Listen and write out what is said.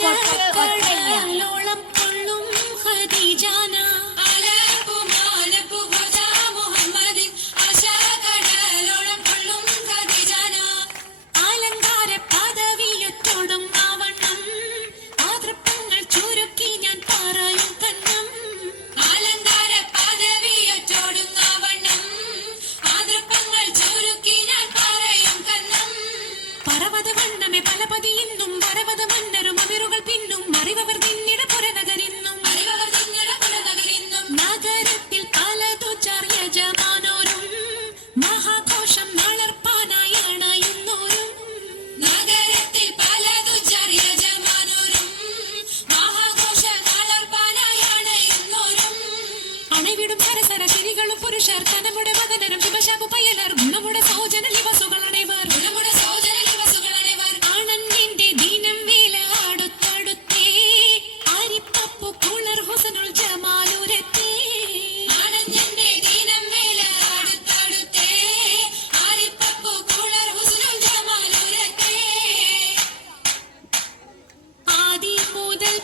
ആശക്കടലോളം കൊള്ളും ഖദീജാന അലങ്കാര പദവിയൊത്തോടും ആവണ്ണം മാതൃപ്പങ്ങൾ ചുരുക്കി ഞാൻ പറയും കണ്ണം അലങ്കാര പദവിയൊത്തോടും ആവണ്ണം മാതൃപ്പങ്ങൾ ചുരുക്കി ഞാൻ പറയും കണ്ണം പർവ്വത വണ്ണമേ പലപതി ഇന്നും പർവ്വത മന്നരും അവിറുകൾ പിന്നും അറിവർ നിന്നിട പുറനഗരിന്നും നഗരത്തിൽ പലതു യജമാനോരും മഹാഘോഷം വളർപ്പാനായി അണയുന്നോരും നഗരത്തിൽ പലതു യജമാനോരും മഹാഘോഷം വളർപ്പാനായി അണയുന്നോരും അണവിടും സരസര ശരികളും പുരുഷർ കനമുടെ വദനരും ശിവശാപു പയ്യലർ ഗുണമുടെ സൗജന ലിവസുകൾ അണൈവർ ആണന്നിന്റെ ദീനം വേല അടുത്തടുത്തേ ആരിപ്പപ്പു കുളർ ഹുസനുൽ ജമാലുരത്തേ ആനന്ദന്റെ ദീനം വേല അടുത്തടുത്തേ ആരിപ്പപ്പു കുളർ ഹുസ്നുൽ ജമാലുരത്തേ ആദി മുതൽ